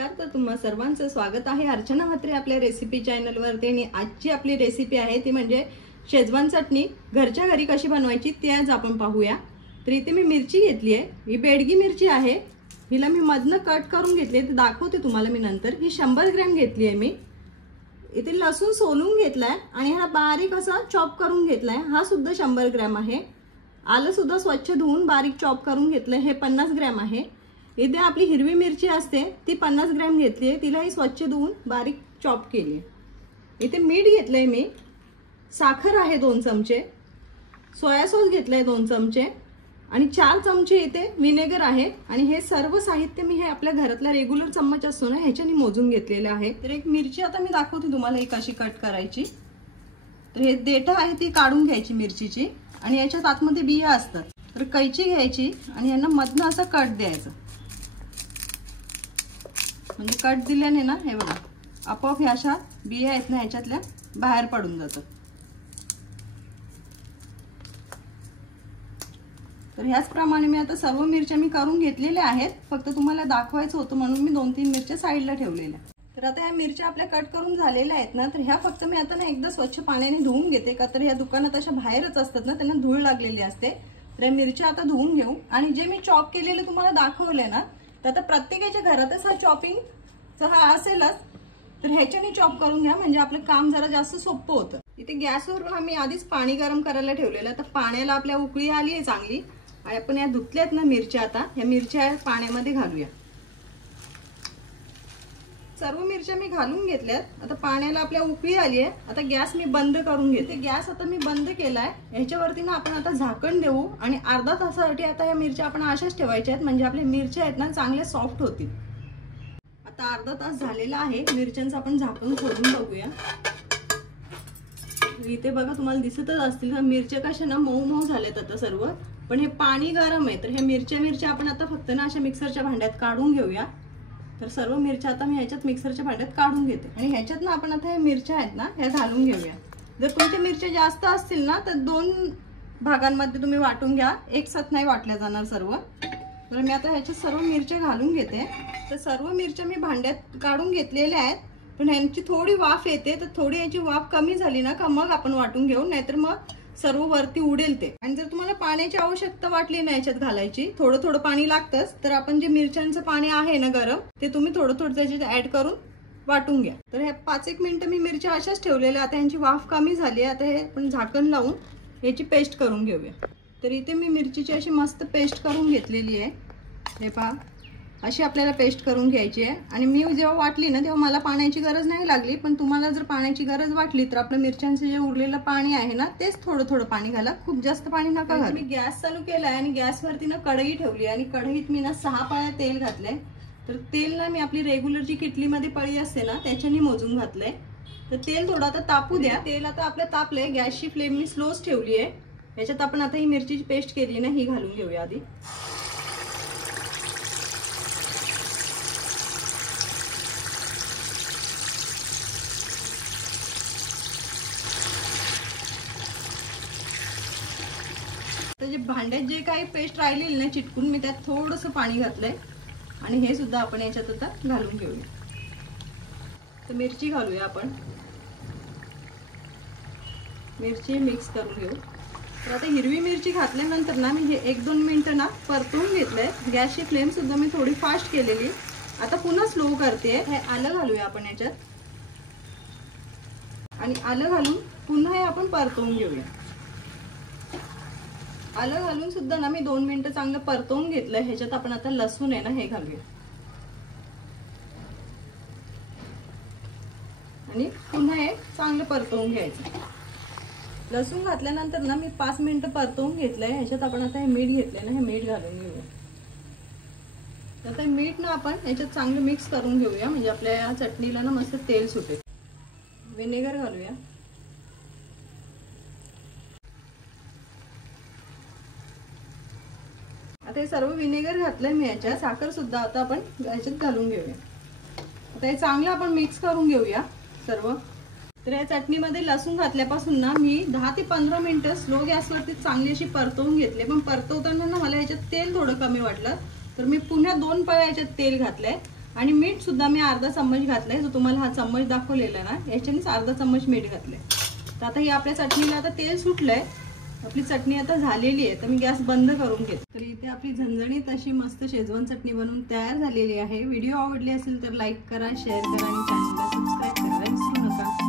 नमस्कार. तर तुम्हा सर्वांचं स्वागत आहे अर्चना म्हात्रे आपल्या रेसिपी चॅनलवरती. आणि आजची आपली रेसिपी आहे ती म्हणजे शेजवान चटणी घरच्या घरी कशी बनवायची ते आज आपण पाहूया. तर इथे मी मिरची घेतली आहे, ही बेडगी मिरची आहे. हिला मी मधनं कट करून घेतली, ते दाखवते तुम्हाला मी नंतर. ही 100 ग्रॅम घेतली आहे मी. इथे लसूण सोलून घेतलाय आणि हा बारीक असा चॉप करून घेतलाय, हा सुद्धा 100 ग्रॅम आहे. आलं सुद्धा स्वच्छ धुवून बारीक चॉप करून घेतलंय, हे 50 ग्रॅम आहे. इथे आपली हिरवी मिरची असते ती 50 ग्रॅम घेतली आहे, तिलाही स्वच्छ धुवून बारीक चॉप केली आहे. इथे मीठ घेतलंय मी, साखर आहे 2 चमचे, सोया सॉस घेतलाय 2 चमचे आणि 4 चमचे इथे विनेगर आहे. आणि हे सर्व साहित्य मी हे आपल्या घरातला रेग्युलर चम्मच असतो ना ह्याच्याने मोजून घेतलेलं आहे. तर एक मिरची आता मी दाखवते तुम्हाला ही कशी कट करायची. तर हे देठ आहे ती काढून घ्यायची मिरचीची आणि याच्यात आतमध्ये बिया असतात. तर कैची घ्यायची आणि यांना मधनं असं कट द्यायचं. म्हणजे कट दिल्याने ना हे बघा आपोआप ह्या अशा बिया आहेत ना ह्याच्यातल्या बाहेर पडून जातात. तर ह्याचप्रमाणे मी आता सर्व मिरच्या मी करून घेतलेल्या आहेत, फक्त तुम्हाला दाखवायचं होतं म्हणून मी 2-3 मिरच्या साईडला ठेवलेल्या. तर आता ह्या मिरच्या आपल्या कट करून झालेल्या आहेत ना, तर ह्या फक्त मी आता ना एकदा स्वच्छ पाण्याने धुवून घेते, का तर ह्या दुकानात अशा बाहेरच असतात ना, त्यांना धूळ लागलेली असते. तर या मिरच्या आता धुवून घेऊ. आणि जे मी चॉप केलेले तुम्हाला दाखवले ना, तर आता प्रत्येकाच्या घरातच हा चॉपिंगचा हा असेलच, तर ह्याच्याने चॉप करून घ्या म्हणजे आपलं काम जरा जास्त सोपं होतं. इथे गॅसवर मी आधीच पाणी गरम करायला ठेवलेलं. तर पाण्याला आपल्या उकळी आली आहे चांगली आणि आपण या धुतल्यात ना मिरच्या, आता ह्या मिरच्या पाण्यामध्ये घालूया. सर्व मिरच्या मी घालून घेतल्यात. आता पाण्याला आपल्या उकळी आली आहे. आता गॅस मी बंद करून घेते. गॅस आता मी बंद केलाय. ह्याच्यावरती ना आपण आता झाकण देऊ आणि अर्धा तासासाठी आता ह्या मिरच्या आपण अशाच ठेवायच्या आहेत, म्हणजे आपल्या मिरच्या आहेत ना चांगल्या सॉफ्ट होतील. आता अर्धा तास झालेला आहे. मिरच्यांचं आपण झाकण खोलून बघूया. इथे बघा तुम्हाला दिसतच असतील मिरच्या कशा ना मऊ मऊ झाल्यात आता सर्व, पण हे पाणी गरम आहे. तर ह्या मिरच्या आपण आता फक्त ना अशा मिक्सरच्या भांड्यात काढून घेऊया. तर सर्व मिरच्या आता मी ह्याच्यात मिक्सरच्या भांड्यात काढून घेते आणि ह्याच्यात ना आपण आता ह्या मिरच्या आहेत ना ह्या घालून घेऊया. जर तुमच्या मिरच्या जास्त असतील ना तर 2 भागांमध्ये तुम्ही वाटून घ्या, एक साथ नाही वाटल्या जाणार सर्व. तर मी आता ह्याच्यात सर्व मिरच्या घालून घेते. तर सर्व मिरच्या मी भांड्यात काढून घेतलेल्या आहेत, पण ह्यांची थोडी वाफ येते. तर थोडी याची वाफ कमी झाली ना का मग आपण वाटून घेऊ, नाहीतर मग सर्व वरती उडेल ते. आणि जर तुम्हाला पाण्याची आवश्यकता वाटली ना याच्यात घालायची, थोडं थोडं पाणी लागतंच, तर आपण जे मिरच्यांचं पाणी आहे ना गरम ते तुम्ही थोडं थोडं त्याच्यात ऍड करून वाटून घ्या. तर हे 5-1 मिनिटं मी मिरच्या अशाच ठेवलेल्या. आता यांची वाफ कमी झाली आहे. आता हे आपण झाकण लावून याची पेस्ट करून घेऊया. तर इथे मी मिरचीची अशी मस्त पेस्ट करून घेतलेली आहे. हे पहा अशी आपल्याला पेस्ट करून घ्यायची आहे. आणि मी जेव्हा वाटली ना तेव्हा मला पाण्याची गरज नाही लागली, पण तुम्हाला जर पाण्याची गरज वाटली तर आपलं मिरच्यांचं जे उरलेलं पाणी आहे ना तेच थोडं थोडं पाणी घाला, खूप जास्त पाणी नका घालू. मी गॅस चालू केलाय आणि गॅसवरती ना कढई ठेवली आणि कढईत मी ना 6 पळ्या तेल घातलंय. तर तेल ना मी आपली रेग्युलर जी किटलीमध्ये पळी असते ना त्याच्याने मोजून घातलंय. तर तेल थोडं आता तापू द्या. तेल आता आपलं तापलंय. गॅसची फ्लेम मी स्लोच ठेवली आहे. याच्यात आपण आता ही मिरचीची पेस्ट केली ना ही घालून घेऊया आधी. जे भांड्यात जे काही पेस्ट राहिलेली ना चिटकून मी त्यात थोडंसं पाणी घातलंय आणि हे सुद्धा आपण याच्यात आता घालून घेऊया. तर मिरची घालूया आपण. मिरची मिक्स करून घेऊ. तर आता हिरवी मिरची घातल्यानंतर ना मी हे 1-2 मिनिटं ना परतवून घेतलंय. गॅसची फ्लेम सुद्धा मी थोडी फास्ट केलेली. आता पुन्हा स्लो करते. हे आलं घालूया आपण याच्यात आणि आलं घालून पुन्हा हे आपण परतवून घेऊया. आलं घालून सुद्धा ना मी 2 मिनिटं चांगलं परतवून घेतलंय. ह्याच्यात आपण आता लसूण आहे ना हे घालूया आणि पुन्हा हे चांगलं परतवून घ्यायचं. लसूण घातल्यानंतर ना मी 5 मिनिटं परतवून घेतलंय. ह्याच्यात आपण आता हे मीठ घेतलंय ना हे मीठ घालून घेऊया. आता मीठ ना आपण ह्याच्यात चांगलं मिक्स करून घेऊया, म्हणजे आपल्या या चटणीला ना मस्त तेल सुटेल. विनेगर घालूया. आता हे सर्व विनेगर घातलंय मी याच्यात. साखर सुद्धा आता आपण याच्यात घालून घेऊया. आता हे चांगलं आपण मिक्स करून घेऊया सर्व. तर या चटणीमध्ये लसूण घातल्यापासून ना मी 10 ते 15 मिनिटं स्लो गॅसवरती चांगली अशी परतवून घेतली. पण परतवताना ना मला याच्यात तेल थोडं कमी वाटलं, तर मी पुन्हा 2 पळ्या याच्यात तेल घातलंय आणि मीठ सुद्धा मी अर्धा चम्मच घातलाय, जो तुम्हाला हा चम्मच दाखवलेला ना याच्यानेच अर्धा चम्मच मीठ घातलंय। तर आता ही आपल्या चटणीला आता तेल सुटलंय, आपली चटणी आता झालेली आहे। तर मी गॅस बंद करून घेते। तर इथे आपली झणझणीत अशी मस्त शेजवान चटणी बनवून तयार झालेली आहे। व्हिडिओ आवडली असेल तर लाईक करा, शेअर करा आणि चॅनलला सबस्क्राईब करायला विसरू नका।